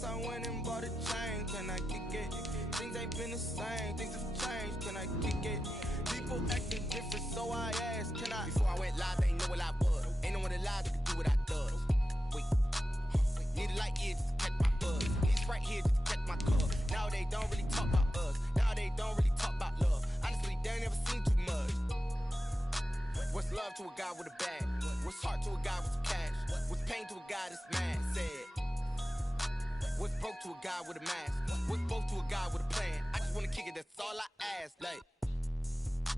Yes, I went and bought a chain. Can I kick it? Things ain't been the same. Things have changed. Can I kick it? People acting different, so I asked, can I? Before I went live, they know what I was. Ain't no one alive that could do what I does. Wait. Need a light year just to catch my buzz. Need this right here just to catch my cup. Now they don't really talk about us. Now they don't really talk about love. Honestly, they ain't never seen too much. What's love to a guy with a bag? What's heart to a guy with some cash? What's pain to a guy that's mad? Said. What's broke to a guy with a mask? What's both to a guy with a plan? I just wanna kick it, that's all I ask. Like,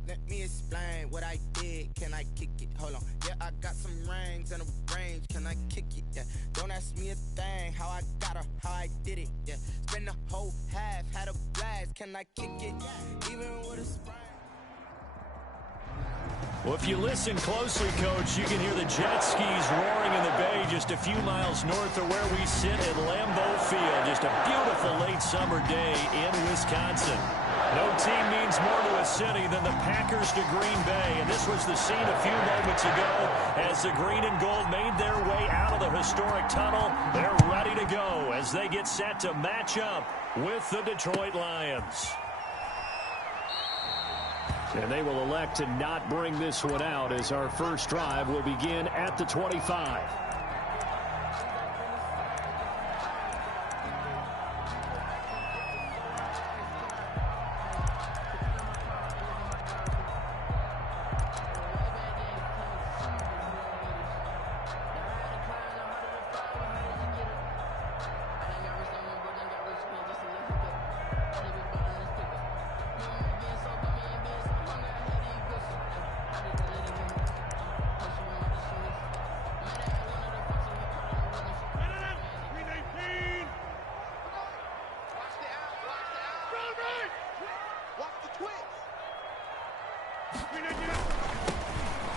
let me explain what I did. Can I kick it? Hold on. Yeah, I got some rings and a range. Can I kick it? Yeah. Don't ask me a thing. How I got her, how I did it. Yeah. Spend the whole half, had a blast. Can I kick it? Even with a sprain. Well, if you listen closely, Coach, you can hear the jet skis roaring in the bay just a few miles north of where we sit at Lambeau Field. Just a beautiful late summer day in Wisconsin. No team means more to a city than the Packers to Green Bay, and this was the scene a few moments ago as the green and gold made their way out of the historic tunnel. They're ready to go as they get set to match up with the Detroit Lions. And they will elect to not bring this one out as our first drive will begin at the 25.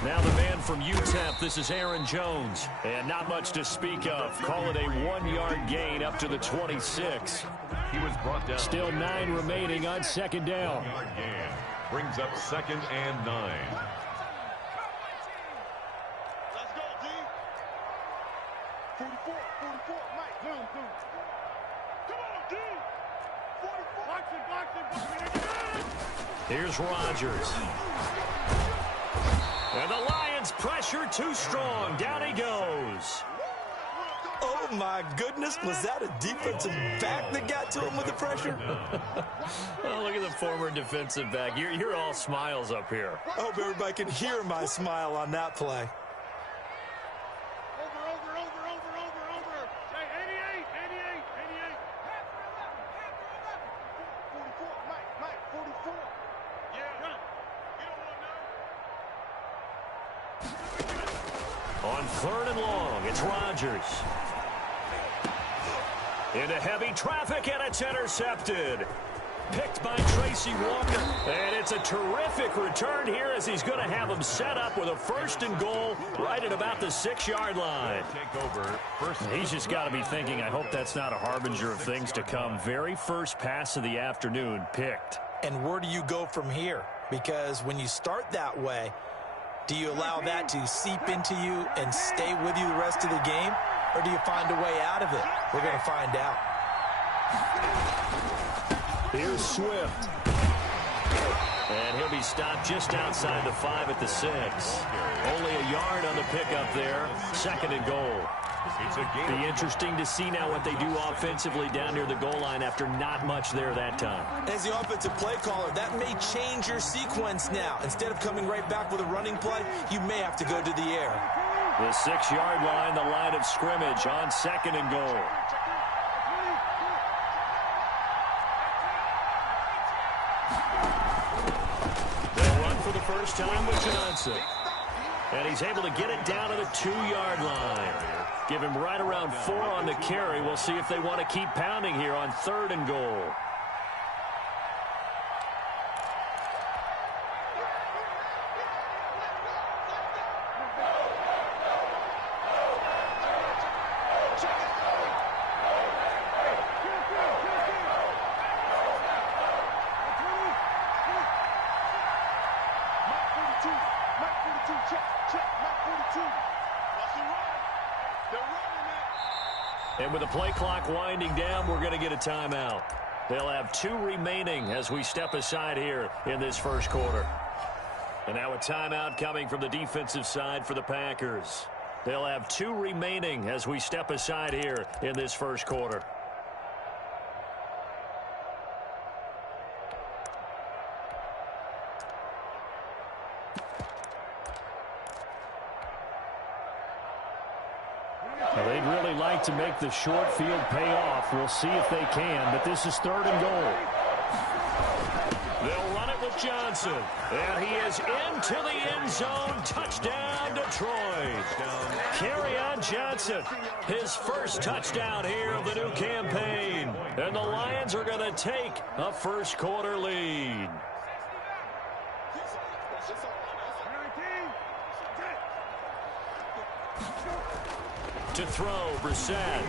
Now the man from UTEP, this is Aaron Jones. And not much to speak of. Call it a 1-yard gain up to the 26. He was brought down. Still 9 remaining on second down. Brings up 2nd and 9. Let's go, D. 44, Mike. Come on, D. 44. Box it. Here's Rodgers. And the Lions pressure too strong. Down he goes. Oh, my goodness. Was that a defensive back that got to him with the pressure? Oh, look at the former defensive back. You're all smiles up here. I hope everybody can hear my smile on that play. Over. Say 88. 44, Mike, 44. Yeah, run. You don't want to know. On 3rd and long, it's Rodgers. Into heavy traffic, and it's intercepted. Picked by Tracy Walker. And it's a terrific return here as he's going to have him set up with a 1st and goal right at about the 6-yard line. Take over. He's just got to be thinking, I hope that's not a harbinger of things to come. Very first pass of the afternoon picked. And where do you go from here? Because when you start that way, do you allow that to seep into you and stay with you the rest of the game? Or do you find a way out of it? We're going to find out. Here's Swift. And he'll be stopped just outside the 5 at the 6. Only a yard on the pickup there. 2nd and goal. Be interesting to see now what they do offensively down near the goal line after not much there that time. As the offensive play caller, that may change your sequence now. Instead of coming right back with a running play, you may have to go to the air. The 6-yard line, the line of scrimmage on 2nd and goal. They'll run for the first time with Johnson. And he's able to get it down to the 2-yard line. Give him right around 4 on the carry. We'll see if they want to keep pounding here on 3rd and goal. And with the play clock winding down, we're going to get a timeout. They'll have 2 remaining as we step aside here in this first quarter. And now a timeout coming from the defensive side for the Packers. They'll have 2 remaining as we step aside here in this first quarter. Well, they'd really like to make the short field pay off. We'll see if they can, but this is 3rd and goal. They'll run it with Johnson, and he is into the end zone. Touchdown, Detroit. Carry on Johnson, his first touchdown here of the new campaign. And the Lions are going to take a first quarter lead. To throw, Brissett.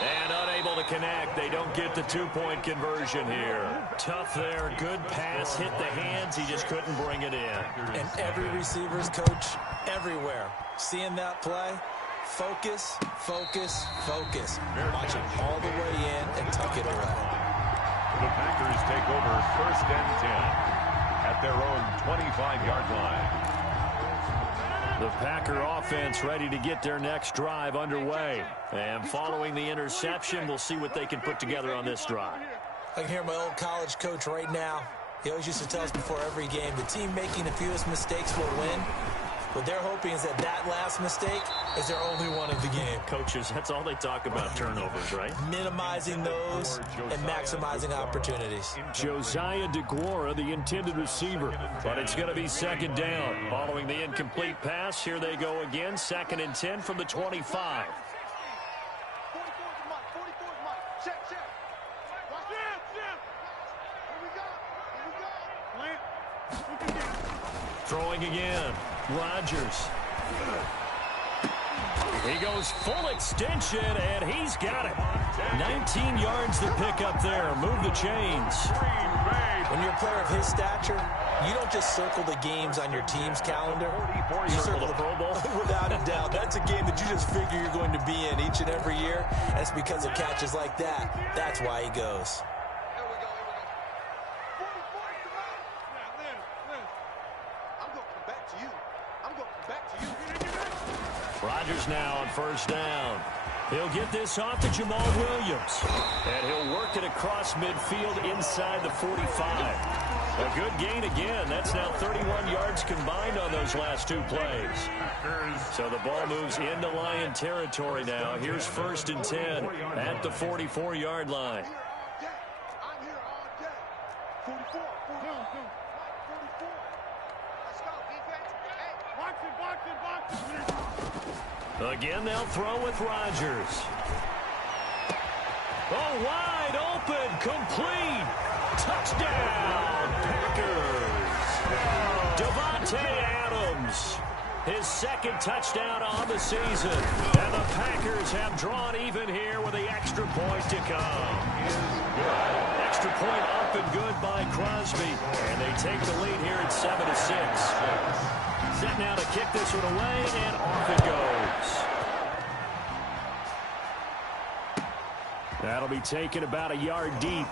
And unable to connect. They don't get the 2-point conversion here. Tough there. Good pass. Hit the hands. He just couldn't bring it in. And every receiver's coach everywhere. Seeing that play, focus, focus, focus. Watch it all the way in and tuck it away. The Packers take over 1st and 10 at their own 25-yard line. The Packer offense ready to get their next drive underway. And following the interception, we'll see what they can put together on this drive. I can hear my old college coach right now. He always used to tell us before every game, the team making the fewest mistakes will win. What they're hoping is that that last mistake is their only one of the game. Coaches, that's all they talk about, turnovers, right? Minimizing those and maximizing opportunities. Josiah DeGuara, the intended receiver. But it's going to be 2nd down. Following the incomplete pass, here they go again. 2nd and 10 from the 25. Throwing again. Rodgers. He goes full extension, and he's got it. 19 yards to pick up there. Move the chains. When you're a player of his stature, you don't just circle the games on your team's calendar. You circle the Pro Bowl. Without a doubt. That's a game that you just figure you're going to be in each and every year. And it's because of catches like that. That's why he goes. Rodgers now on 1st down. He'll get this off to Jamal Williams. And he'll work it across midfield inside the 45. A good gain again. That's now 31 yards combined on those last 2 plays. So the ball moves into Lion territory now. Here's 1st and 10 at the 44-yard line. I'm here all day. 44. Let's go, defense. Hey, box it. Again, they'll throw with Rodgers. Oh, wide open, complete. Touchdown, Packers. Davante Adams, his 2nd touchdown on the season. And the Packers have drawn even here with the extra point to come. Extra point up and good by Crosby. And they take the lead here at 7-6. Set now to kick this one away, and off it goes. That'll be taken about a yard deep.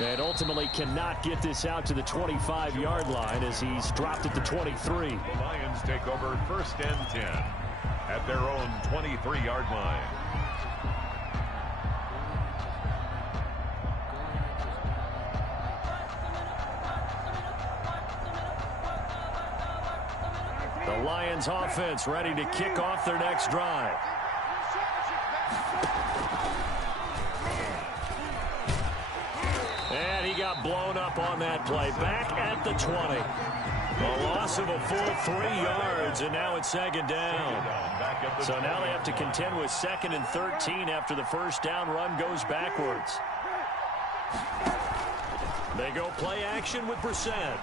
And ultimately cannot get this out to the 25-yard line as he's dropped at the 23. The Lions take over 1st and 10 at their own 23-yard line. The Lions offense ready to kick off their next drive. And he got blown up on that play. Back at the 20. A loss of a full 3 yards, and now it's 2nd down. So now they have to contend with 2nd and 13 after the 1st down run goes backwards. They go play action with Brissett.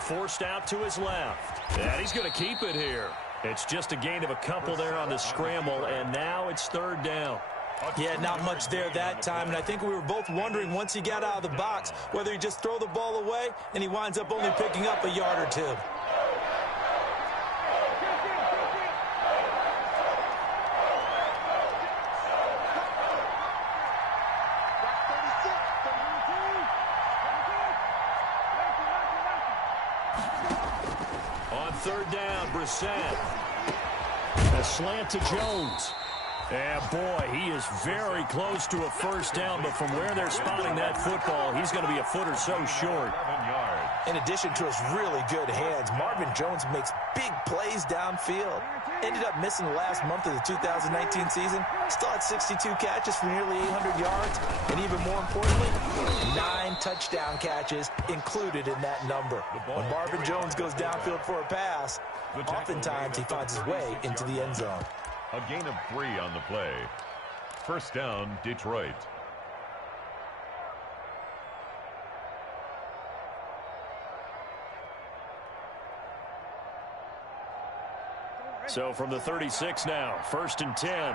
Forced out to his left. And he's going to keep it here. It's just a gain of a couple there on the scramble, and now it's 3rd down. Yeah, not much there that time, and I think we were both wondering once he got out of the box whether he just throw the ball away and he winds up only picking up a yard or 2. third down. Brissett. A slant to Jones. And boy, he is very close to a first down, but from where they're spotting that football, he's going to be a foot or so short. In addition to his really good hands, Marvin Jones makes big plays downfield. Ended up missing the last month of the 2019 season. Still had 62 catches for nearly 800 yards. And even more importantly, 9 touchdown catches included in that number. When Marvin Jones goes downfield for a pass, oftentimes he finds his way into the end zone. A gain of 3 on the play. First down, Detroit. So from the 36 now, 1st and 10.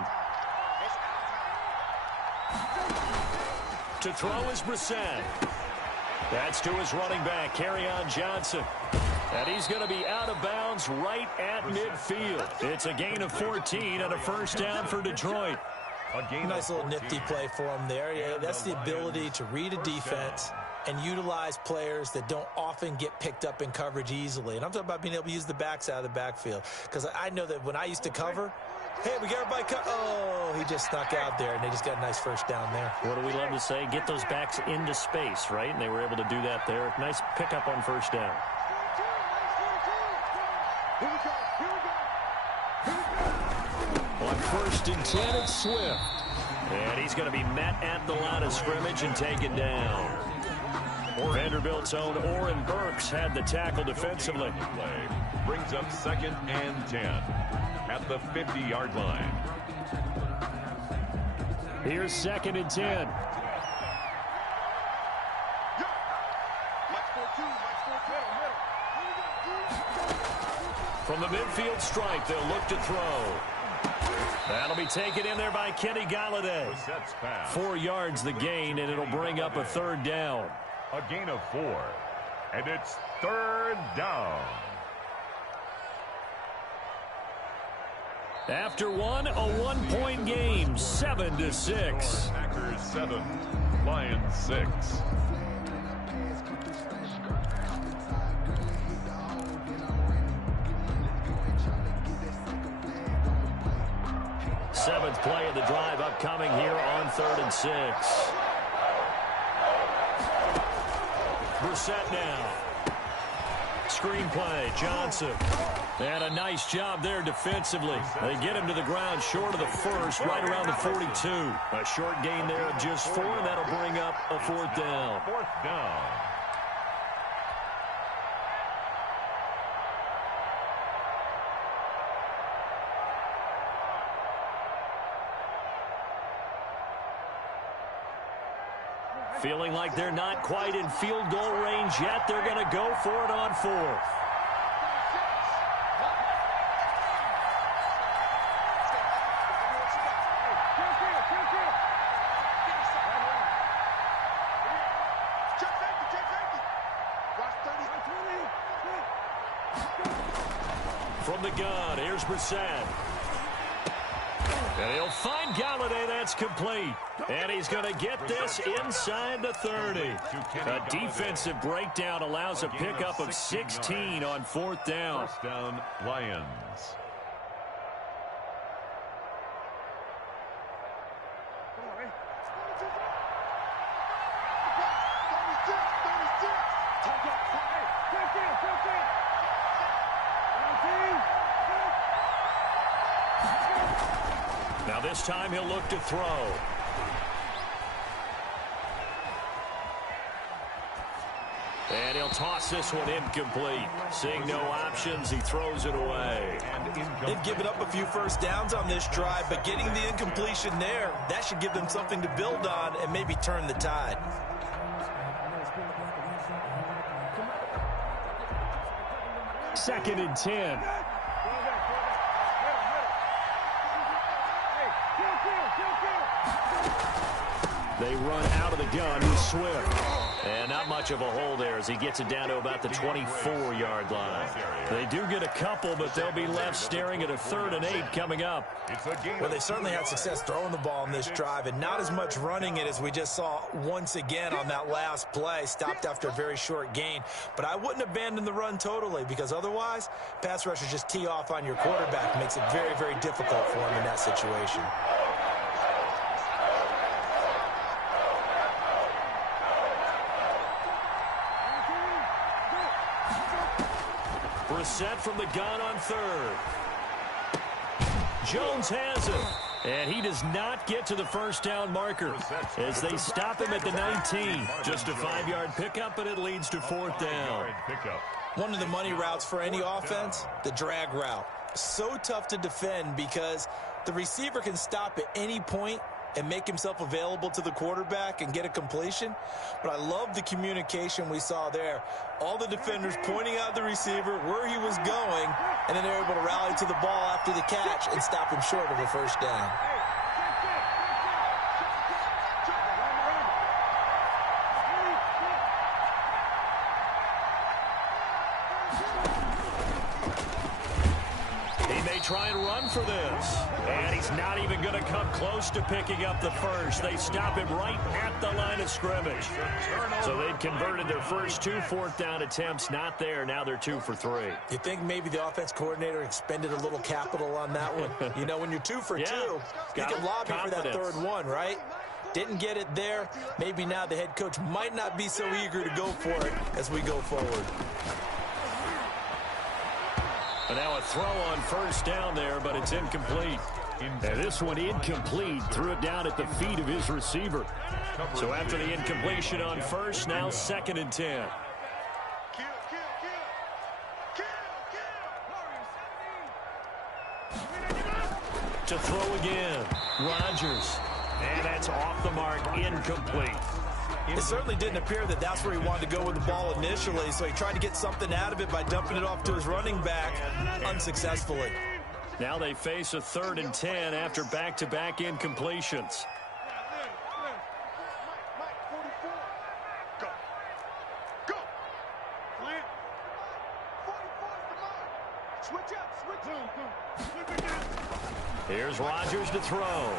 To throw is Brissett. That's to his running back, Kerryon Johnson. And he's going to be out of bounds right at midfield. It's a gain of 14 and a first down for Detroit. Nice little nifty play for him there. Yeah, that's the ability to read a defense and utilize players that don't often get picked up in coverage easily. And I'm talking about being able to use the backs out of the backfield. Because I know that when I used to cover, hey, we got everybody cut. Oh, he just snuck out there, and they just got a nice first down there. What do we love to say? Get those backs into space, right? And they were able to do that there. Nice pickup on first down. On 1st and 10, it's Swift. And he's going to be met at the line of scrimmage and taken down. Vanderbilt's own Oren Burks had the tackle defensively. Brings up 2nd and 10 at the 50-yard line. Here's 2nd and 10. From the midfield stripe, they'll look to throw. That'll be taken in there by Kenny Galladay. 4 yards the gain, and it'll bring up a 3rd down. A gain of 4, and it's 3rd down. After one, a 1-point game, 7-6. Packers 7, Lions 6. Seventh play of the drive upcoming here on 3rd and 6. Brissett now. Screen play, Johnson. And a nice job there defensively. They get him to the ground short of the first, right around the 42. A short gain there of just 4, and that'll bring up a 4th down. 4th down. Feeling like they're not quite in field goal range yet. They're going to go for it on 4th. From the gun, here's Brissett. And he'll find Galladay. That's complete. And he's going to get this inside the 30. A defensive breakdown allows a pickup of 16 on 4th down. First down, Lions. Now this time he'll look to throw. And he'll toss this one incomplete. Seeing no options, he throws it away. They've given up a few first downs on this drive, but getting the incompletion there, that should give them something to build on and maybe turn the tide. Second and 10. They run out of the gun with Swift. And not much of a hole there as he gets it down to about the 24-yard line. They do get a couple, but they'll be left staring at a 3rd and 8 coming up. Well, they certainly had success throwing the ball in this drive, and not as much running it as we just saw once again on that last play. Stopped after a very short gain. But I wouldn't abandon the run totally, because otherwise, pass rushers just tee off on your quarterback. Makes it very, very difficult for him in that situation. Set from the gun on 3rd. Jones has it. And he does not get to the first down marker as they stop him at the 19. Just a 5-yard pickup, and it leads to 4th down. One of the money routes for any offense, the drag route. So tough to defend because the receiver can stop at any point and make himself available to the quarterback and get a completion. But I love the communication we saw there. All the defenders pointing out the receiver, where he was going, and then they're able to rally to the ball after the catch and stop him short of a first down. Try and run for this. And he's not even going to come close to picking up the first. They stop him right at the line of scrimmage. So they'd converted their first 2 4th down attempts. Not there. Now they're 2 for 3. You think maybe the offense coordinator expended a little capital on that one? You know, when you're 2 for 2, you can lobby for that 3rd one, right? Didn't get it there. Maybe now the head coach might not be so eager to go for it as we go forward. And now a throw on first down there, but it's incomplete. And this one incomplete. Threw it down at the feet of his receiver. So after the incompletion on first, now 2nd and 10. To throw again. Rodgers. And that's off the mark, incomplete. It certainly didn't appear that that's where he wanted to go with the ball initially, so he tried to get something out of it by dumping it off to his running back unsuccessfully. Now they face a 3rd and 10 after back-to-back incompletions. Here's Rodgers to throw.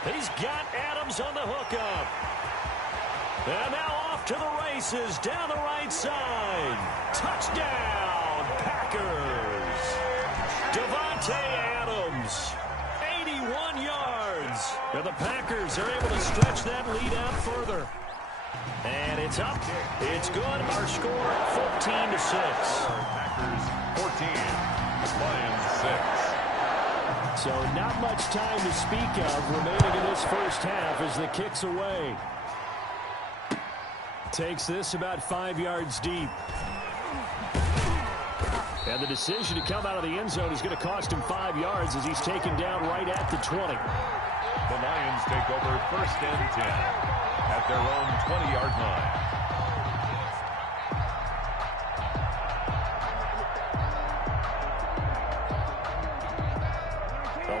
He's got Adams on the hookup. And now off to the races down the right side. Touchdown, Packers. Devontae Adams, 81 yards. And the Packers are able to stretch that lead out further. And it's up. It's good. Our score, 14-6. Packers 14, Lions 6. So not much time to speak of remaining in this first half as the kick's away. Takes this about 5 yards deep. And the decision to come out of the end zone is going to cost him 5 yards as he's taken down right at the 20. The Lions take over 1st and 10 at their own 20-yard line.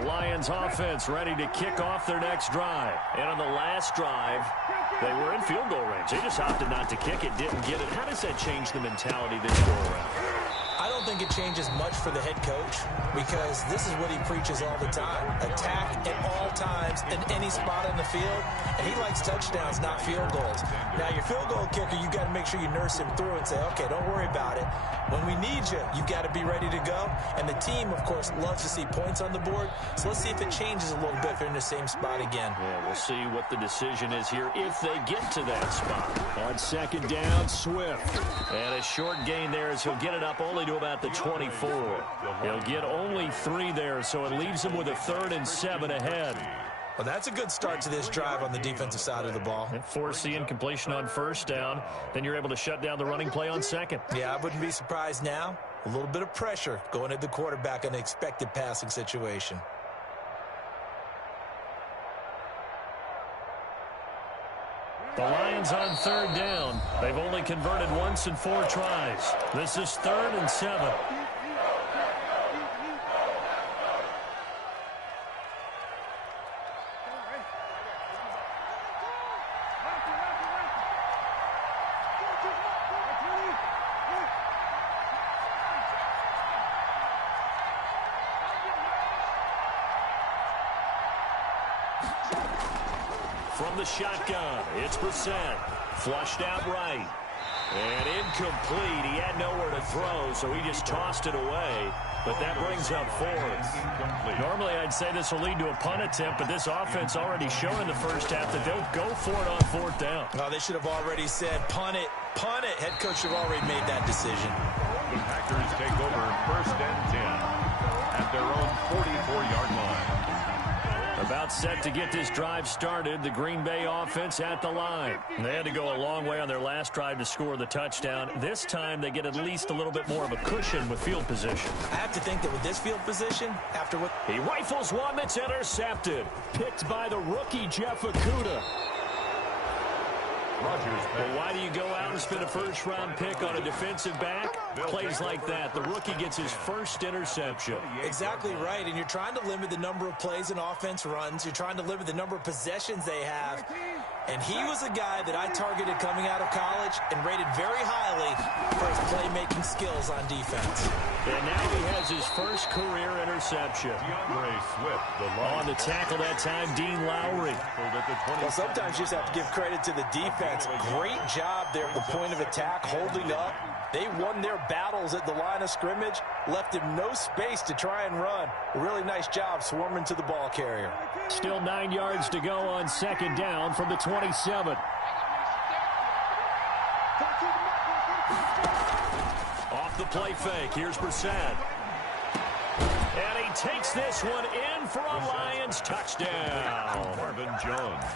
Lions offense ready to kick off their next drive. And on the last drive, they were in field goal range. They just opted not to kick it, didn't get it. How does that change the mentality this go around? I don't think it changes much for the head coach because this is what he preaches all the time. Attack at all times in any spot on the field, and he likes touchdowns, not field goals. Now, your field goal kicker, you got to make sure you nurse him through and say, okay, don't worry about it. When we need you, you've got to be ready to go. And the team, of course, loves to see points on the board. So let's see if it changes a little bit if they're in the same spot again. Yeah, we'll see what the decision is here if they get to that spot. On 2nd down, Swift. And a short gain there as he'll get it up only to about the 24. He'll get only 3 there, so it leaves him with a 3rd and 7 ahead. Well, that's a good start to this drive on the defensive side of the ball. And force the incompletion on first down. Then you're able to shut down the running play on 2nd. Yeah, I wouldn't be surprised now. A little bit of pressure going at the quarterback in an expected passing situation. The Lions on 3rd down. They've only converted once in 4 tries. This is 3rd and 7. from the shotgun. It's Brissett. Flushed out right. And incomplete. He had nowhere to throw, so he just tossed it away. But that brings up fourth. Normally, I'd say this will lead to a punt attempt, but this offense already showed in the first half that they'll go for it on fourth down. Oh, they should have already said, punt it, punt it. Head coach should have already made that decision. The Packers take over 1st and 10 at their own 44-yard line. About set to get this drive started. The Green Bay offense at the line. They had to go a long way on their last drive to score the touchdown. This time they get at least a little bit more of a cushion with field position. I have to think that with this field position, after what... He rifles one that's intercepted. Picked by the rookie Jeff Okudah. Well, why do you go out and spend a first-round pick on a defensive back? Plays like that. The rookie gets his first interception. Exactly right, and you're trying to limit the number of plays an offense runs. You're trying to limit the number of possessions they have. And he was a guy that I targeted coming out of college and rated very highly for his playmaking skills on defense. And now he has his first career interception. On the tackle that time, Dean Lowry. Well, sometimes you just have to give credit to the defense. Great job there at the point of attack, holding up. They won their battles at the line of scrimmage, left him no space to try and run. A really nice job swarming to the ball carrier. Still 9 yards to go on second down from the 27. Off the play fake, here's Brissett. And he takes this one in for a Lions touchdown.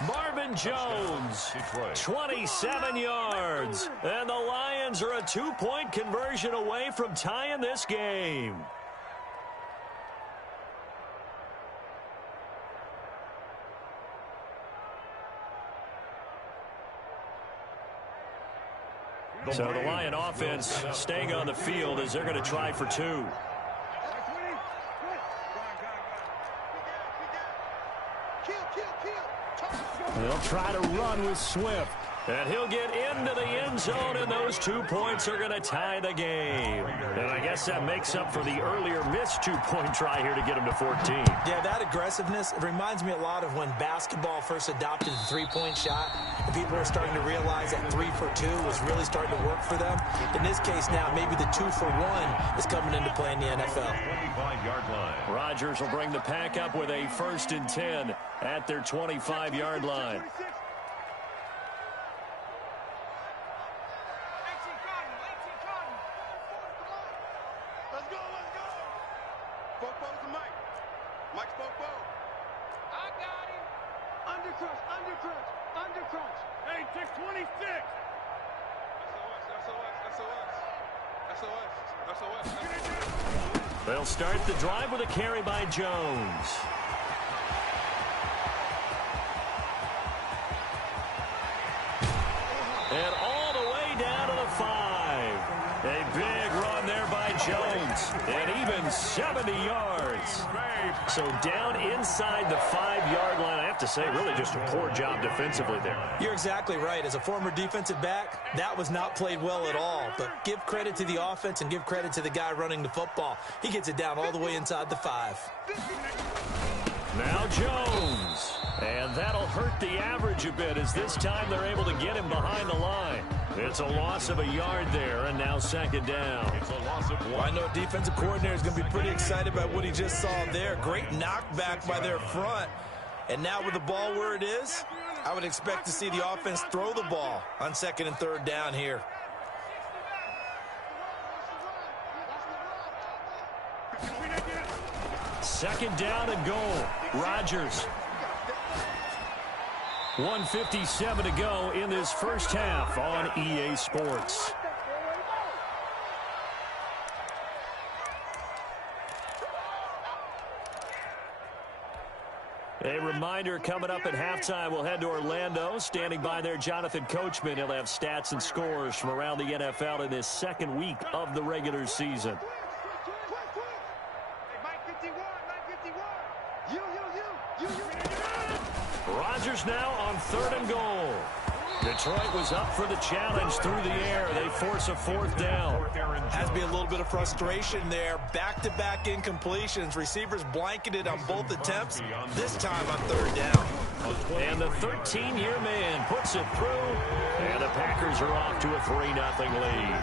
Marvin Jones, 27 yards. And the Lions are a 2-point conversion away from tying this game. So the Lion offense staying on the field as they're going to try for two. They'll try to run with Swift. And he'll get into the end zone, and those 2 points are going to tie the game. And I guess that makes up for the earlier missed 2-point try here to get him to 14. Yeah, that aggressiveness, it reminds me a lot of when basketball first adopted the three-point shot. And people are starting to realize that 3 for 2 was really starting to work for them. In this case now, maybe the 2 for 1 is coming into play in the NFL. 25-yard line. Rodgers will bring the pack up with a 1st and 10 at their 25-yard line. They'll start the drive with a carry by Jones. And all the way down to the 5. A big run there by Jones. And even 70 yards. So down inside the 5-yard line. I have to say, really just a poor job defensively there. You're exactly right. As a former defensive back, that was not played well at all. But give credit to the offense and give credit to the guy running the football. He gets it down all the way inside the 5. Now Jones. And that'll hurt the average a bit as this time they're able to get him behind the line. It's a loss of a yard there, and now second down. It's a loss of 1. Well, I know defensive coordinator is going to be pretty excited by what he just saw there. Great knockback by their front. And now with the ball where it is, I would expect to see the offense throw the ball on 2nd and 3rd down here. Second down and goal. Rodgers. 1:57 to go in this first half on EA Sports. A reminder coming up at halftime, we'll head to Orlando. Standing by there, Jonathan Coachman. He'll have stats and scores from around the NFL in this second week of the regular season. Rodgers now on 3rd and goal. Detroit was up for the challenge through the air. They force a fourth down. Has to be a little bit of frustration there. Back-to-back incompletions. Receivers blanketed on both attempts, this time on third down. And the 13-year man puts it through, and the Packers are off to a 3-0 lead.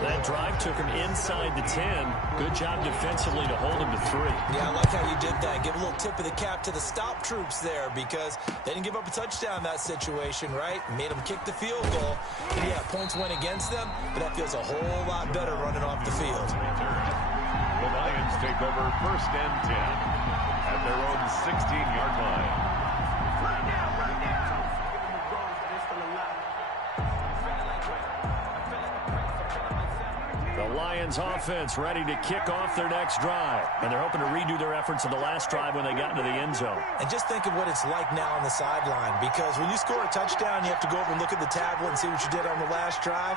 That drive took him inside the 10. Good job defensively to hold him to 3. Yeah, I like how you did that. Give a little tip of the cap to the stop troops there because they didn't give up a touchdown in that situation, right? Made them kick the field goal. And yeah, points went against them, but that feels a whole lot better running off the field. The Lions take over 1st and 10 at their own 16-yard line. The Lions offense ready to kick off their next drive. And they're hoping to redo their efforts of the last drive when they got into the end zone. And just think of what it's like now on the sideline, because when you score a touchdown, you have to go over and look at the tablet and see what you did on the last drive.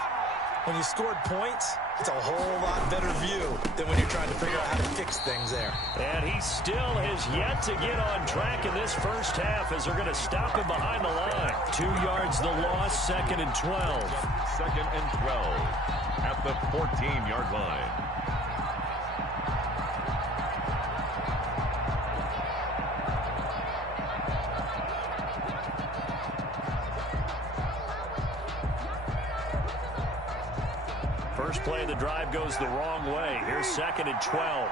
When you scored points, it's a whole lot better view than when you're trying to figure out how to fix things there. And he still has yet to get on track in this first half as they're going to stop him behind the line. 2 yards the loss, 2nd and 12. 2nd and 12 at the 14-yard line. First play of the drive goes the wrong way. Here's 2nd and 12.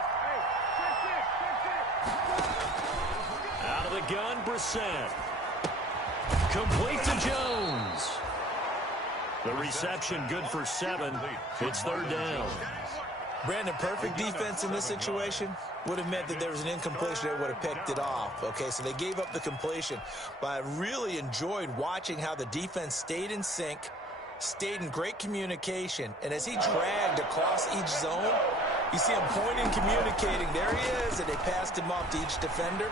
Out of the gun, Brissett. Complete to Jones. The reception good for 7. It's 3rd down. Brandon, perfect defense in this situation would have meant that there was an incompletion that would have picked it off. Okay, so they gave up the completion. But I really enjoyed watching how the defense stayed in sync, stayed in great communication, and as he dragged across each zone, you see him pointing, communicating. There he is, and they passed him off to each defender.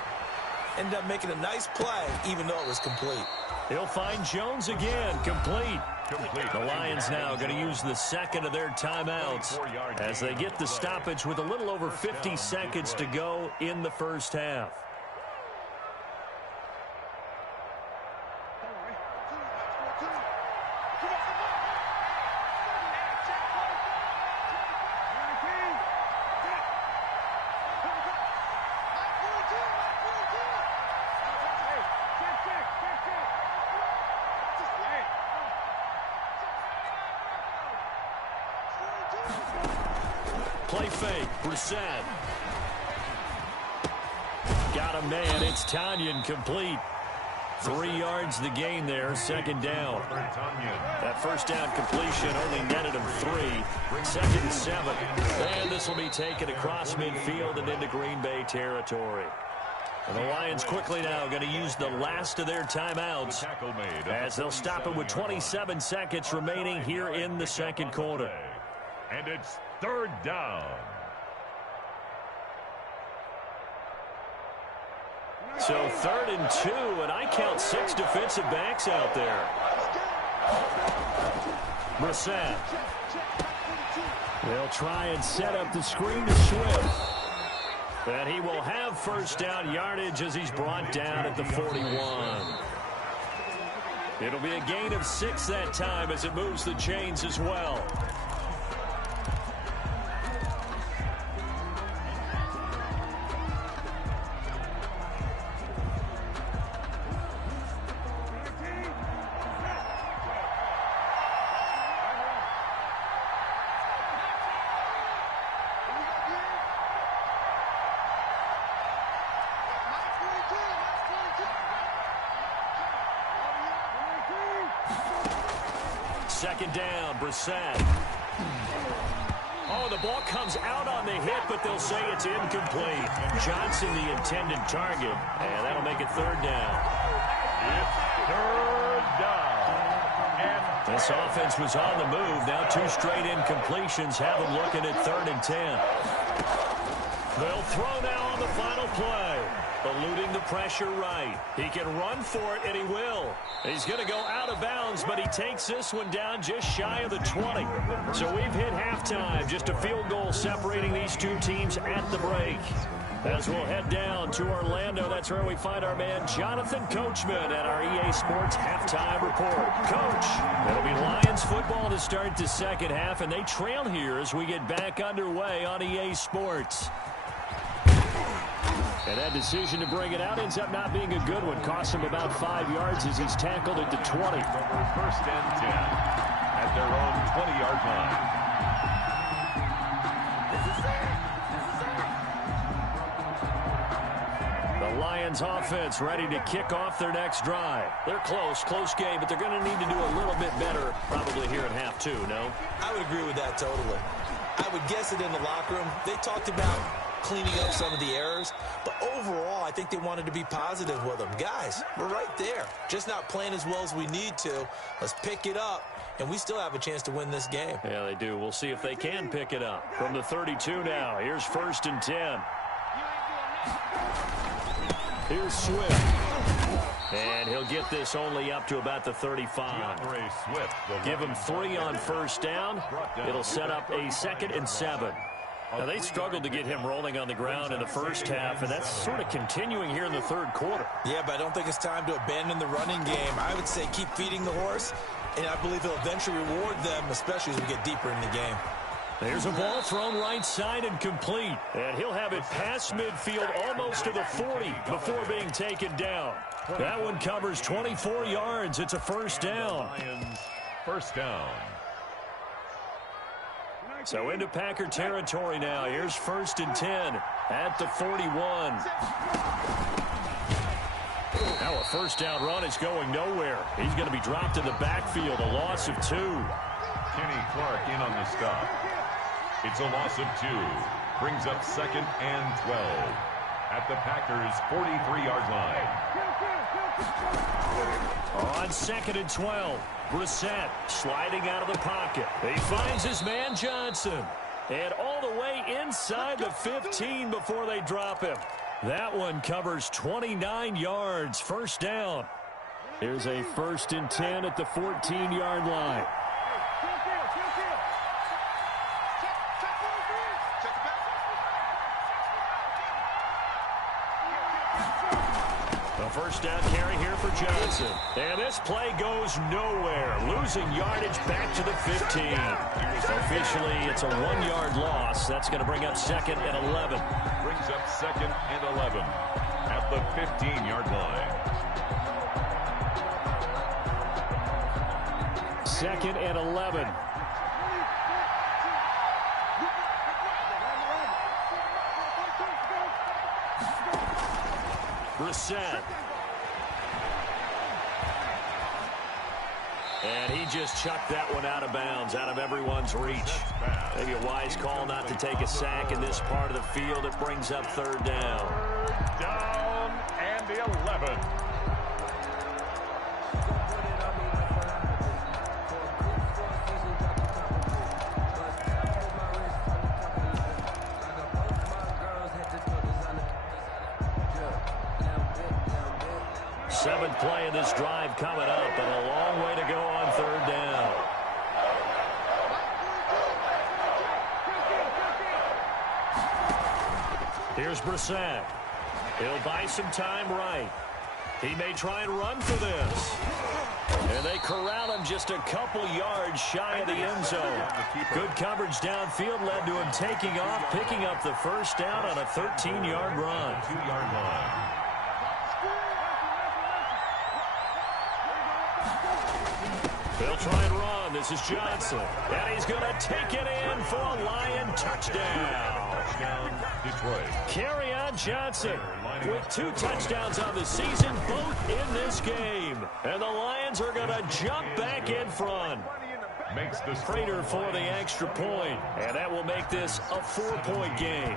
Ended up making a nice play, even though it was complete. He'll find Jones again, complete. The Lions now going to use the 2nd of their timeouts as they get the stoppage with a little over 50 seconds to go in the first half. Play fake, Brissett. Got a man, it's Tanyan, complete. 3 yards the gain there, 2nd down. That first down completion only netted him 3. 2nd and 7. And this will be taken across midfield and into Green Bay territory. And the Lions quickly now going to use the last of their timeouts as they'll stop it with 27 seconds remaining here in the 2nd quarter. And it's 3rd down. So 3rd and 2, and I count 6 defensive backs out there. Brissett. They'll try and set up the screen to Swift. And he will have first down yardage as he's brought down at the 41. It'll be a gain of 6 that time as it moves the chains as well. Second down, Brissett. Oh, the ball comes out on the hit, but they'll say it's incomplete. Johnson, the intended target, and that'll make it 3rd down. It's 3rd down. And this offense was on the move. Now 2 straight incompletions have them looking at 3rd and 10. They'll throw now on the final play. Eluding the pressure right. He can run for it, and he will. He's going to go out of bounds, but he takes this one down just shy of the 20. So we've hit halftime. Just a field goal separating these two teams at the break. As we'll head down to Orlando, that's where we find our man Jonathan Coachman at our EA Sports Halftime Report. Coach, it'll be Lions football to start the second half, and they trail here as we get back underway on EA Sports. And that decision to bring it out ends up not being a good one. Cost him about 5 yards as he's tackled at the 20. First and 10 at their own 20-yard line. The Lions offense ready to kick off their next drive. They're close game, but they're going to need to do a little bit better probably here at half two, no? I would agree with that totally. I would guess it in the locker room. They talked about cleaning up some of the errors, but overall, I think they wanted to be positive with them. Guys, we're right there. Just not playing as well as we need to. Let's pick it up, and we still have a chance to win this game. Yeah, they do. We'll see if they can pick it up. From the 32 now, here's 1st and 10. Here's Swift. And he'll get this only up to about the 35. Give him 3 on 1st down. It'll set up a 2nd and 7. Now, they struggled to get him rolling on the ground in the first half, and that's sort of continuing here in the third quarter. Yeah, but I don't think it's time to abandon the running game. I would say keep feeding the horse, and I believe he'll eventually reward them, especially as we get deeper in the game. There's a ball thrown right side and complete. And he'll have it past midfield almost to the 40 before being taken down. That one covers 24 yards. It's a 1st down. Lions, 1st down. So into Packer territory now. Here's 1st and 10 at the 41. Now a 1st down run is going nowhere. He's going to be dropped in the backfield, a loss of 2. Kenny Clark in on the stop. It's a loss of 2. Brings up 2nd and 12 at the Packers' 43-yard line. On 2nd and 12, Brissett sliding out of the pocket. He finds his man Johnson. And all the way inside the 15 before they drop him. That one covers 29 yards. 1st down. Here's a 1st and 10 at the 14-yard line. First down carry here for Johnson. And this play goes nowhere. Losing yardage back to the 15. Officially, it's a 1-yard loss. That's going to bring up 2nd and 11. Brings up 2nd and 11 at the 15-yard line. 2nd and 11. Brissett. And he just chucked that one out of bounds, out of everyone's reach. Maybe a wise call not to take a sack in this part of the field. It brings up 3rd down. 3rd down and the 11. Seventh play of this drive coming up, and a long way to go on 3rd down. Here's Brissett. He'll buy some time right. He may try and run for this. And they corral him just a couple yards shy of the end zone. Good coverage downfield led to him taking off, picking up the 1st down on a 13-yard run. 2-yard line. They'll try and run. This is Johnson. And he's going to take it in for a Lion touchdown. Touchdown, Detroit. Kerryon Johnson with 2 touchdowns on the season, both in this game. And the Lions are going to jump back in front. Makes the Prater for the extra point. And that will make this a 4-point game.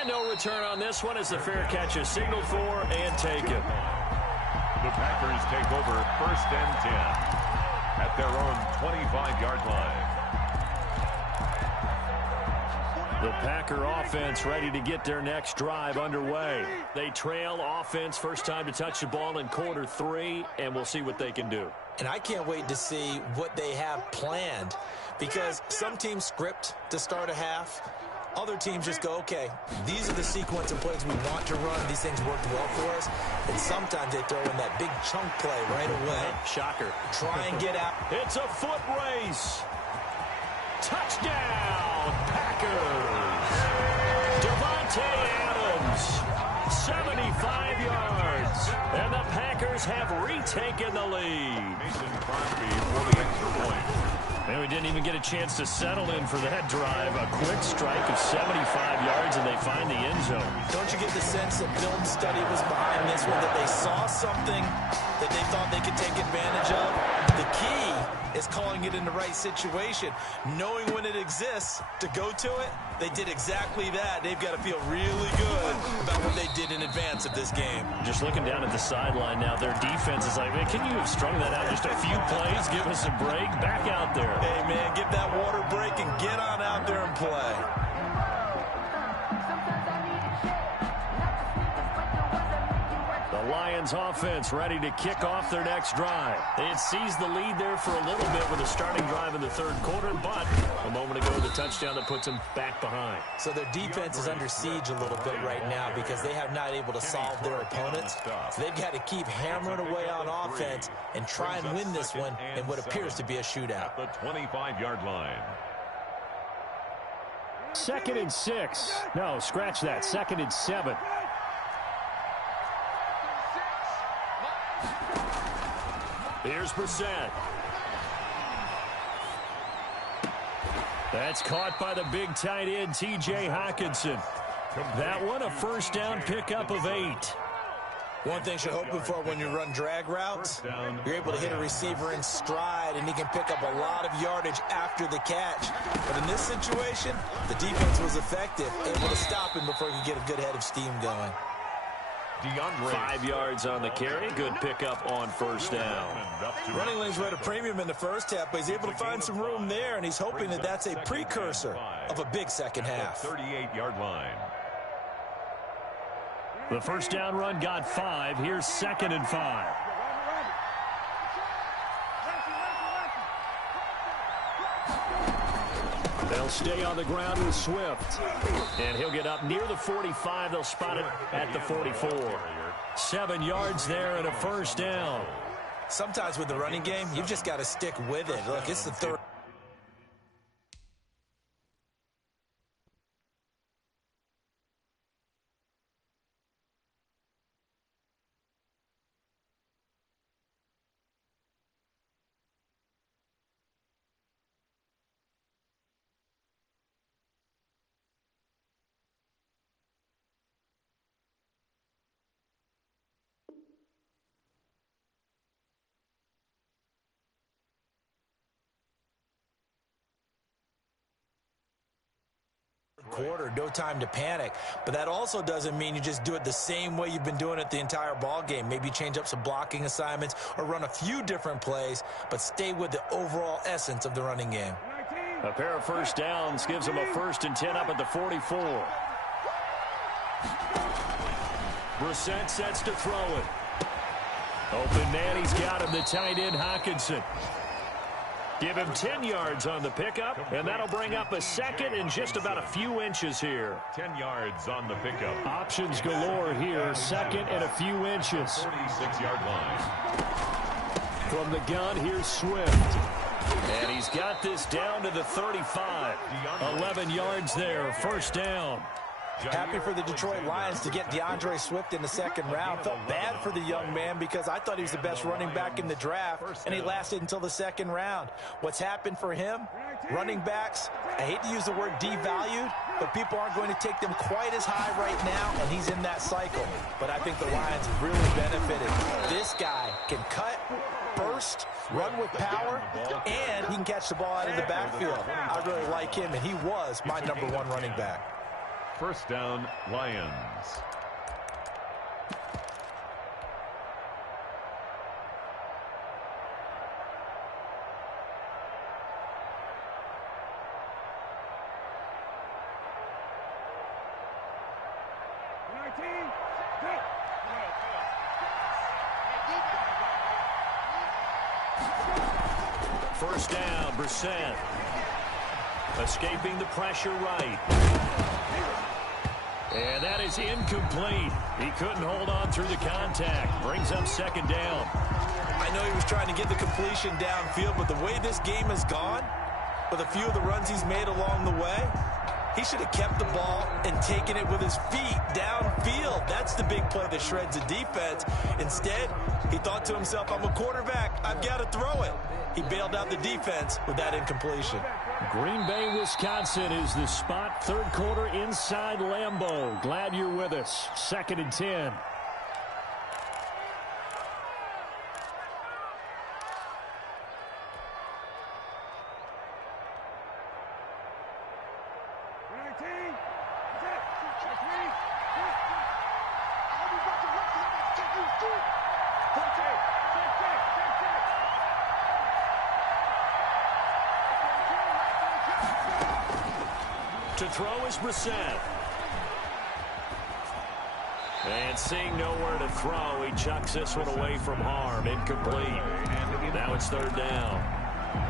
And no return on this one as the fair catch is signaled for and taken. The Packers take over 1st and 10 at their own 25-yard line. The Packer offense ready to get their next drive underway. They trail offense, first time to touch the ball in quarter 3, and we'll see what they can do. And I can't wait to see what they have planned, because some teams script to start a half. Other teams just go, okay, these are the sequence of plays we want to run. These things worked well for us. And sometimes they throw in that big chunk play right away. Shocker. Try and get out. It's a foot race. Touchdown, Packers. Devontae Adams, 75 yards. And the Packers have retaken the lead. Mason Crosby for the extra point. And we didn't even get a chance to settle in for that drive. A quick strike of 75 yards, and they find the end zone. Don't you get the sense that film study was behind this one, that they saw something that they thought they could take advantage of? The key is calling it in the right situation, knowing when it exists to go to it. They did exactly that. They've got to feel really good about what they did in advance of this game. Just looking down at the sideline now, their defense is like, man, can you have strung that out just a few plays? Give us a break. Back out there. Hey, man, give that water break and get on out there and play. The Lions offense ready to kick off their next drive. It seized the lead there for a little bit with a starting drive in the third quarter, but a moment ago the touchdown that puts them back behind. So their defense is under siege a little bit right now because they have not able to solve their opponents. So they've got to keep hammering away on offense and try and win this one in what appears to be a shootout. At the 25-yard line. 2nd and 6. No, scratch that. 2nd and 7. Here's Brissett. That's caught by the big tight end, T.J. Hockenson. That one a first down pickup of 8. One thing you're hoping for when you run drag routes, you're able to hit a receiver in stride, and he can pick up a lot of yardage after the catch. But in this situation, the defense was effective, able to stop him before he could get a good head of steam going. 5 yards on the carry. Good pickup on first down. Running lanes were at a premium in the first half, but he's able to find some room there, and he's hoping that that's a precursor of a big second half. 38-yard line. The first down run got 5. Here's 2nd and 5. They'll stay on the ground with Swift. And he'll get up near the 45. They'll spot it at the 44. 7 yards there and a first down. Sometimes with the running game, you've just got to stick with it. Look, it's the third quarter, no time to panic. But that also doesn't mean you just do it the same way you've been doing it the entire ball game. Maybe change up some blocking assignments or run a few different plays, but stay with the overall essence of the running game. A pair of first downs gives them a 1st and 10 up at the 44. Brissett sets to throw it. Open man, he's got him, the tight end Hockenson. Give him 10 yards on the pickup, and that'll bring up a 2nd and just about a few inches here. 10 yards on the pickup. Options galore here, 2nd and a few inches. 46-yard line. From the gun, here's Swift. And he's got this down to the 35. 11 yards there, first down. Happy for the Detroit Lions to get DeAndre Swift in the 2nd round. Felt bad for the young man because I thought he was the best running back in the draft, and he lasted until the 2nd round. What's happened for him? Running backs, I hate to use the word devalued, but people aren't going to take them quite as high right now, and he's in that cycle. But I think the Lions really benefited. This guy can cut, burst, run with power, and he can catch the ball out of the backfield. I really like him, and he was my #1 running back. First down, Lions. First down, Brissett. Escaping the pressure right. And that is incomplete. He couldn't hold on through the contact. Brings up second down. I know he was trying to get the completion downfield, but the way this game has gone, with a few of the runs he's made along the way, he should have kept the ball and taken it with his feet downfield. That's the big play that shreds a defense. Instead, he thought to himself, I'm a quarterback. I've got to throw it. He bailed out the defense with that incompletion. Green Bay, Wisconsin is the spot. Third quarter inside Lambeau. Glad you're with us. 2nd and 10. To throw is Brissett. And seeing nowhere to throw, he chucks this one away from harm. Incomplete. Now it's 3rd down.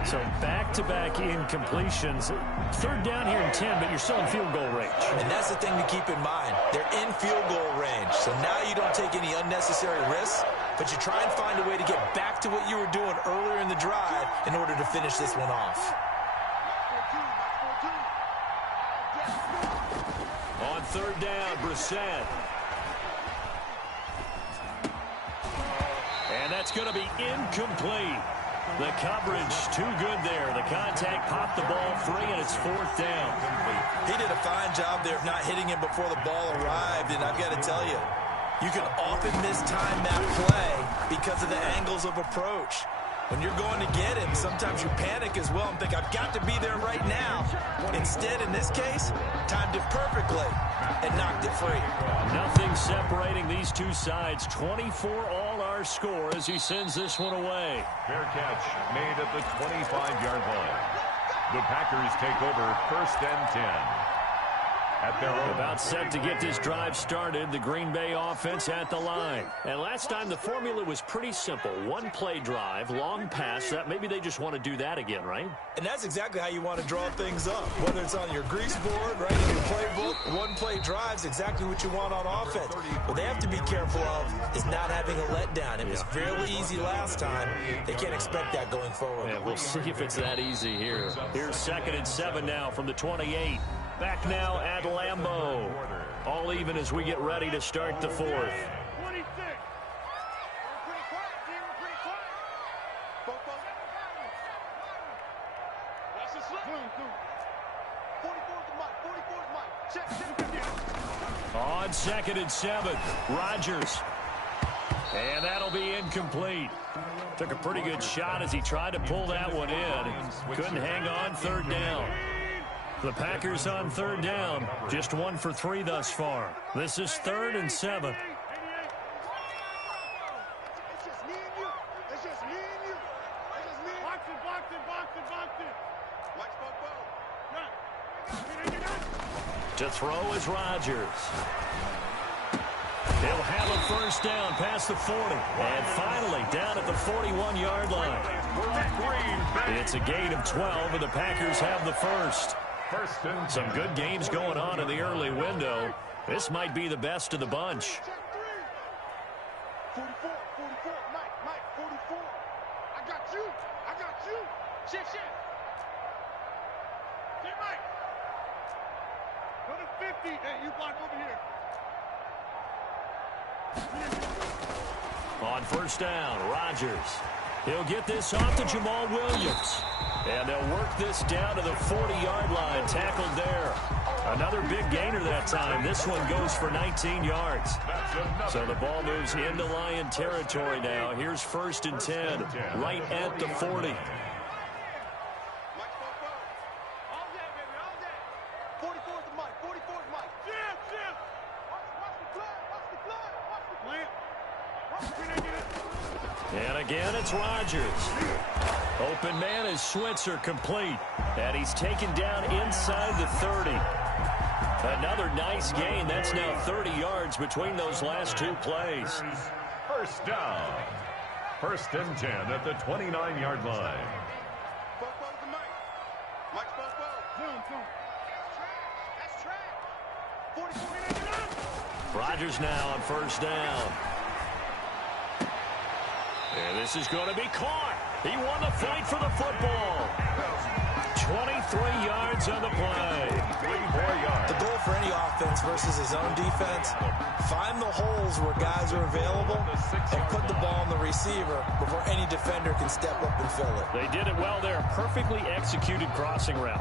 So back-to-back incompletions. 3rd down here in 10, but you're still in field goal range. And that's the thing to keep in mind. They're in field goal range. So now you don't take any unnecessary risks, but you try and find a way to get back to what you were doing earlier in the drive in order to finish this one off. On 3rd down, Brissett. And that's going to be incomplete. The coverage too good there. The contact popped the ball free, and it's 4th down. He did a fine job there of not hitting him before the ball arrived, and I've got to tell you, you can often mistime that play because of the angles of approach. When you're going to get him, sometimes you panic as well and think, I've got to be there right now. Instead, in this case, timed it perfectly and knocked it free. Nothing separating these two sides. 24 all our score as he sends this one away. Fair catch made at the 25-yard line. The Packers take over 1st and 10. At their own. About set to get this drive started, the Green Bay offense at the line. And last time the formula was pretty simple. One play drive, long pass. That maybe they just want to do that again, right? And that's exactly how you want to draw things up. Whether it's on your grease board, right, in your playbook, one play drive's exactly what you want on offense. What they have to be careful of is not having a letdown. It was fairly easy last time. They can't expect that going forward. Yeah, we'll see if it's that easy here. Here's 2nd and 7 now from the 28. Back now at Lambeau. All even as we get ready to start the 4th. On 2nd and 7, Rodgers. And that'll be incomplete. Took a pretty good shot as he tried to pull that one in. Couldn't hang on. 3rd down. The Packers on 3rd down. Just 1 for 3 thus far. This is 3rd and 7. To throw is Rodgers. He'll have a 1st down past the 40. And finally down at the 41-yard line. It's a gain of 12, and the Packers have the 1st. Some good games going on in the early window. This might be the best of the bunch. 44, Mike, 44. I got you. Shift. Hey, Mike. Go to 50. Hey, you block over here. On 1st down, Rodgers. He'll get this off to Jamal Williams. And they'll work this down to the 40-yard line. Tackled there. Another big gainer that time. This one goes for 19 yards. So the ball moves into Lion territory now. Here's 1st and 10, right at the 40. And again, it's Rodgers. Open man is Switzer, complete. And he's taken down inside the 30. Another nice gain. That's now 30 yards between those last 2 plays. 1st down. 1st and 10 at the 29-yard line. Rodgers now on first down. And this is going to be caught. He won the fight for the football. 23 yards on the play. 3 more yards. The goal for any offense versus his own defense, find the holes where guys are available and put the ball on the receiver before any defender can step up and fill it. They did it well there. Perfectly executed crossing route.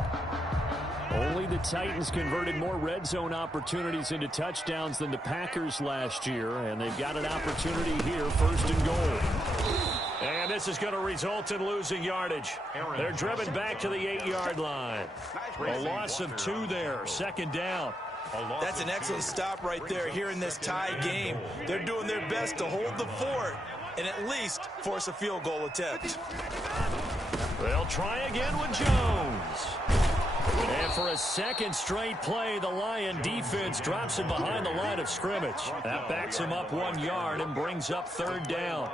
Only the Titans converted more red zone opportunities into touchdowns than the Packers last year, and they've got an opportunity here, first and goal. And this is going to result in losing yardage. They're driven back to the 8-yard line. A loss of 2 there, second down. That's an excellent stop right there here in this tie game. They're doing their best to hold the fort and at least force a field goal attempt. They'll try again with Jones. And for a second straight play, the Lion defense drops him behind the line of scrimmage. That backs him up 1 yard and brings up third down.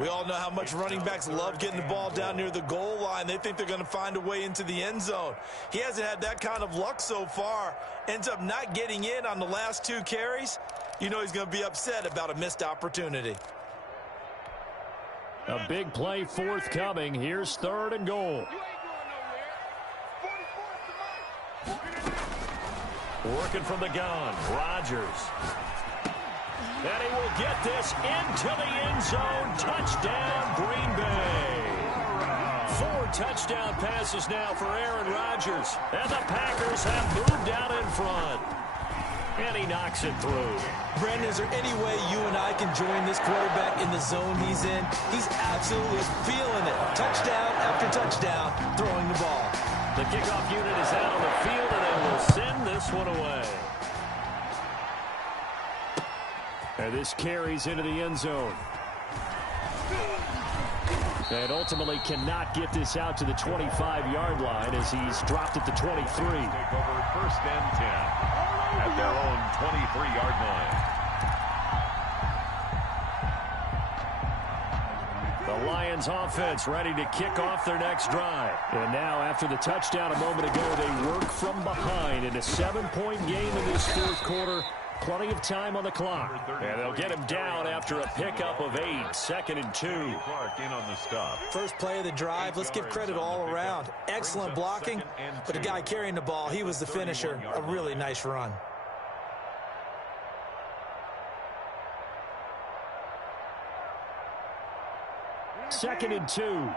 We all know how much running backs love getting the ball down near the goal line. They think they're going to find a way into the end zone. He hasn't had that kind of luck so far. Ends up not getting in on the last 2 carries. You know he's going to be upset about a missed opportunity. A big play forthcoming. Here's third and goal. Working from the gun, Rodgers. And he will get this into the end zone. Touchdown, Green Bay. 4 touchdown passes now for Aaron Rodgers. And the Packers have moved out in front. And he knocks it through. Brandon, is there any way you and I can join this quarterback in the zone he's in? He's absolutely feeling it. Touchdown after touchdown, throwing the ball. The kickoff unit is out on the field, and they will send this one away. And this carries into the end zone. And ultimately cannot get this out to the 25-yard line as he's dropped at the 23. Take over first and 10 at their own 23-yard line. The Lions offense ready to kick off their next drive. And now after the touchdown a moment ago, they work from behind in a 7-point game in this fourth quarter. Plenty of time on the clock. And they'll get him down after a pickup of 8. Second and 2. Clark in on the stop. First play of the drive. Let's give credit all around. Excellent blocking, but the guy carrying the ball, he was the finisher. A really nice run. Second and 2.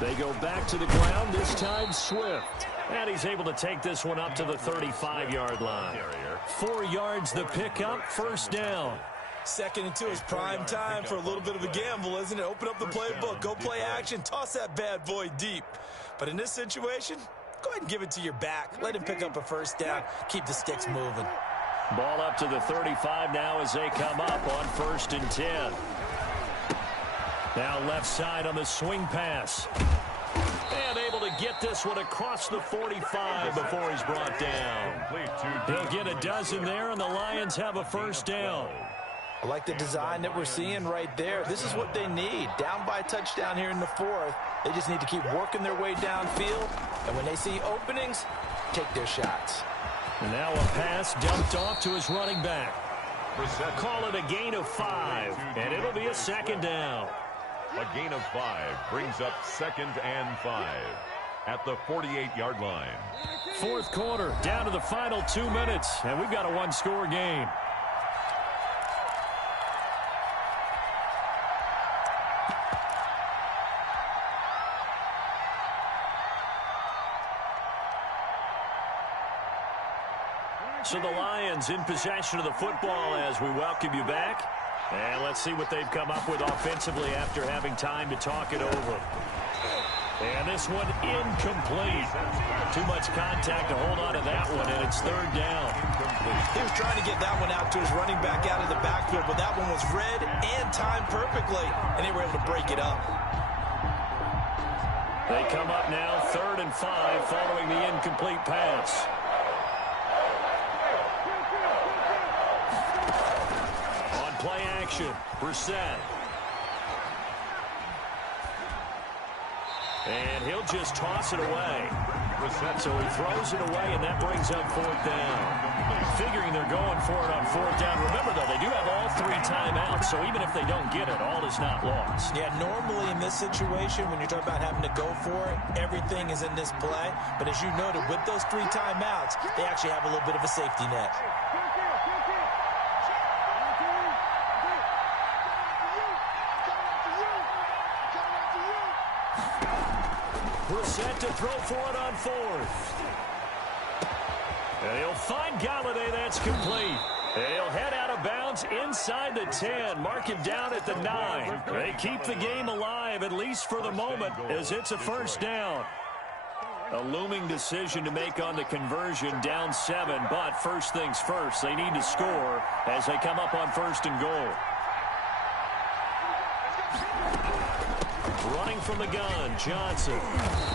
They go back to the ground, this time Swift. And he's able to take this one up to the 35-yard line. 4 yards the pickup, first down. Second and 2 is prime time for a little bit of a gamble, isn't it? Open up the playbook, go play action, toss that bad boy deep. But in this situation, go ahead and give it to your back. Let him pick up a first down, keep the sticks moving. Ball up to the 35 now as they come up on first and 10. Now left side on the swing pass. And able to get this one across the 45 before he's brought down. He'll get a dozen there, and the Lions have a first down. I like the design that we're seeing right there. This is what they need. Down by a touchdown here in the fourth. They just need to keep working their way downfield. And when they see openings, take their shots. And now a pass dumped off to his running back. Call it a gain of 5, and it'll be a second down. A gain of 5 brings up second and 5 at the 48-yard line. Fourth quarter, down to the final 2 minutes, and we've got a one-score game. So the Lions in possession of the football as we welcome you back. And let's see what they've come up with offensively after having time to talk it over. And this one incomplete. Too much contact to hold on to that one, and it's third down. He was trying to get that one out to his running back out of the backfield, but that one was read and timed perfectly, and they were able to break it up. They come up now, 3rd and 5, following the incomplete pass. action. Brissett. And he'll just toss it away. So he throws it away, and that brings up 4th down. Figuring they're going for it on 4th down. Remember, though, they do have all 3 timeouts, so even if they don't get it, all is not lost. Yeah, normally in this situation, when you're talking about having to go for it, everything is in this play. But as you noted, with those 3 timeouts, they actually have a little bit of a safety net. Brissett to throw for it on 4th. And he'll find Galladay. That's complete. And he'll head out of bounds inside the 10. Mark him down at the 9. They keep the game alive, at least for the moment, as it's a 1st down. A looming decision to make on the conversion, down 7. But first things first, they need to score as they come up on 1st and goal. Running from the gun, Johnson.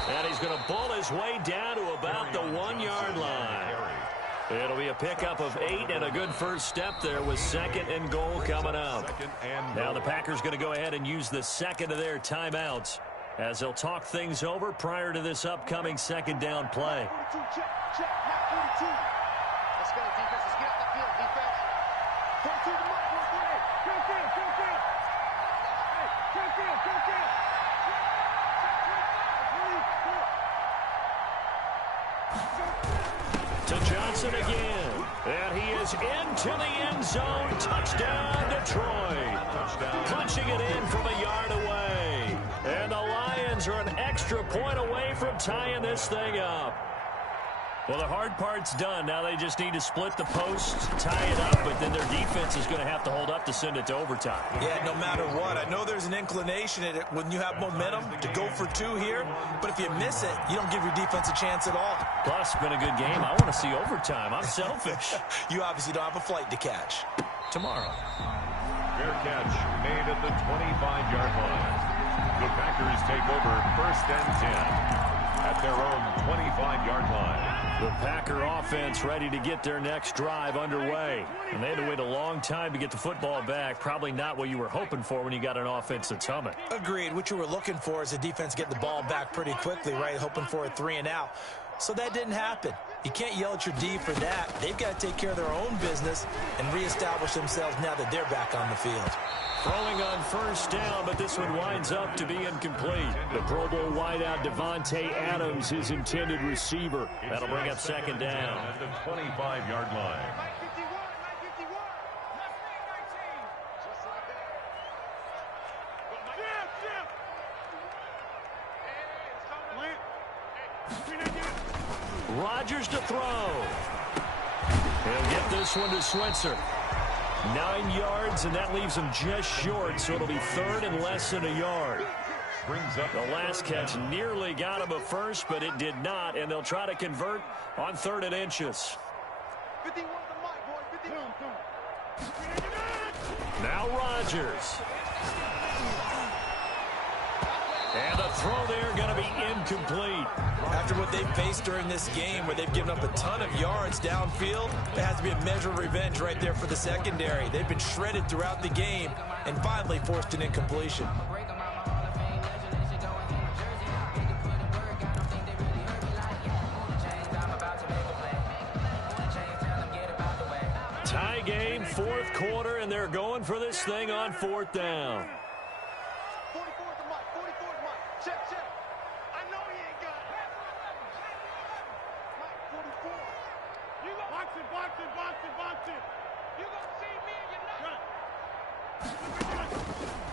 And he's going to bull his way down to about the 1-yard line. It'll be a pickup of 8 and a good first step there with 2nd and goal coming up. Now the Packers going to go ahead and use the 2nd of their timeouts as they'll talk things over prior to this upcoming 2nd down play. Let's go, defense. Let's get off the field, defense. Come to the mark, boys. To Johnson again. And he is into the end zone. Touchdown, Detroit. Punching it in from a yard away. And the Lions are an extra point away from tying this thing up. Well, the hard part's done. Now they just need to split the posts, tie it up, but then their defense is going to have to hold up to send it to overtime. Yeah, no matter what. I know there's an inclination at it when you have momentum to go for 2 here, but if you miss it, you don't give your defense a chance at all. Plus, it's been a good game. I want to see overtime. I'm selfish. You obviously don't have a flight to catch. Tomorrow. Fair catch made at the 25-yard line. The Packers take over 1st and 10 at their own 25-yard line. The Packer offense ready to get their next drive underway. And they had to wait a long time to get the football back. Probably not what you were hoping for when you got an offense that's humming. Agreed. What you were looking for is the defense getting the ball back pretty quickly, right? Hoping for a 3 and out. So that didn't happen. You can't yell at your D for that. They've got to take care of their own business and reestablish themselves now that they're back on the field. Throwing on 1st down, but this one winds up to be incomplete. The Pro Bowl wideout Devontae Adams, his intended receiver. That'll bring up 2nd down. At the 25-yard line. Rodgers to throw. He'll get this one to Switzer. 9 yards, and that leaves him just short, so it'll be 3rd and less than a yard. The last catch nearly got him a first, but it did not, and they'll try to convert on 3rd and inches. Now Rodgers. And the throw there going to be incomplete. After what they've faced during this game where they've given up a ton of yards downfield, there has to be a measure of revenge right there for the secondary. They've been shredded throughout the game and finally forced an incompletion. Tie game, 4th quarter, and they're going for this thing on 4th down.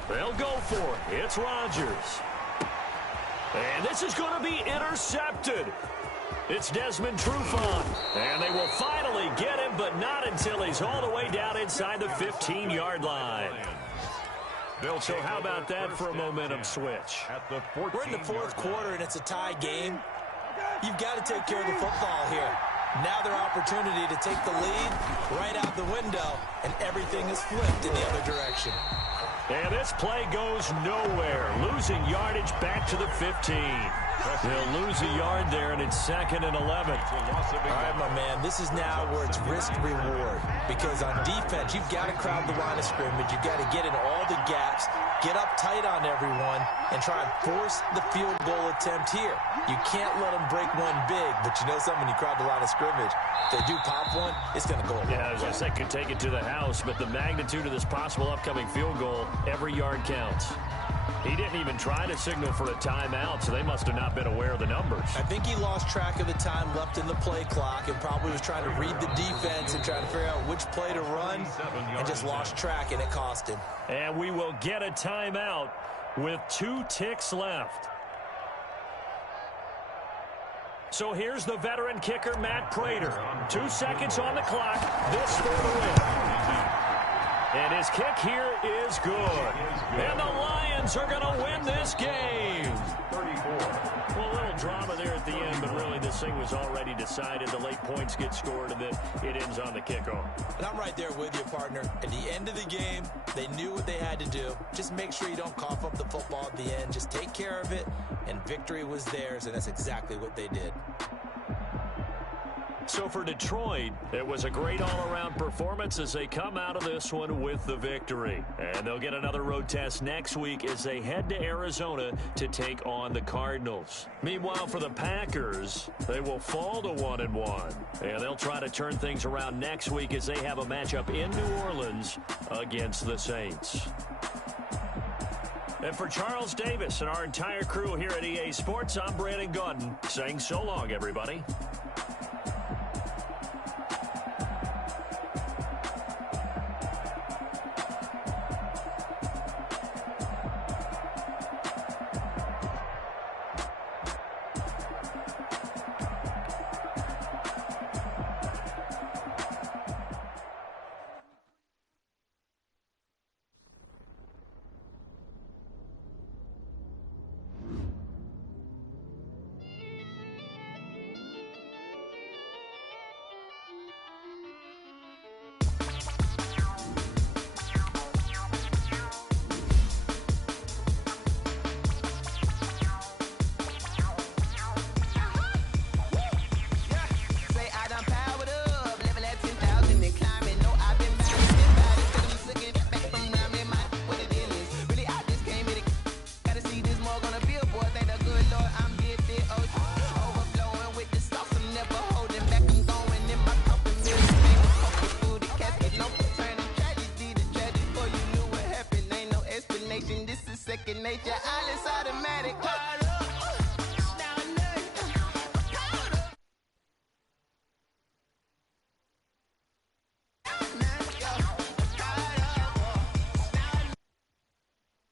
They'll go for it. It's Rodgers. And this is going to be intercepted. It's Desmond Trufant. And they will finally get him, but not until he's all the way down inside the 15-yard line. So how about that for a momentum switch? We're in the 4th quarter, and it's a tie game. You've got to take care of the football here. Now their opportunity to take the lead right out the window, and everything is flipped in the other direction. And this play goes nowhere. Losing yardage back to the 15. They'll lose a yard there, and it's 2nd and 11. All right, my man, this is now where it's risk-reward. Because on defense, you've got to crowd the line of scrimmage. You've got to get in all the gaps, get up tight on everyone, and try and force the field goal attempt here. You can't let them break one big, but you know something, when you crowd the line of scrimmage, if they do pop one, it's going to go a long way. As I said, could take it to the house, but the magnitude of this possible upcoming field goal, every yard counts. He didn't even try to signal for a timeout, so they must have not been aware of the numbers. I think he lost track of the time left in the play clock and probably was trying to read the defense and trying to figure out which play to run and just lost track, and it cost him. And we will get a timeout with 2 ticks left. So here's the veteran kicker, Matt Prater. 2 seconds on the clock. This for the win. And his kick here is good. And the Lions are going to win this game. 34. Well, a little drama there at the end, but really this thing was already decided. The late points get scored, and then it ends on the kickoff. And I'm right there with you, partner. At the end of the game, they knew what they had to do. Just make sure you don't cough up the football at the end. Just take care of it, and victory was theirs, and that's exactly what they did. So for Detroit, it was a great all-around performance as they come out of this one with the victory. And they'll get another road test next week as they head to Arizona to take on the Cardinals. Meanwhile, for the Packers, they will fall to 1-1. And they'll try to turn things around next week as they have a matchup in New Orleans against the Saints. And for Charles Davis and our entire crew here at EA Sports, I'm Brandon Gaudin saying so long, everybody. Nature, all is automatic.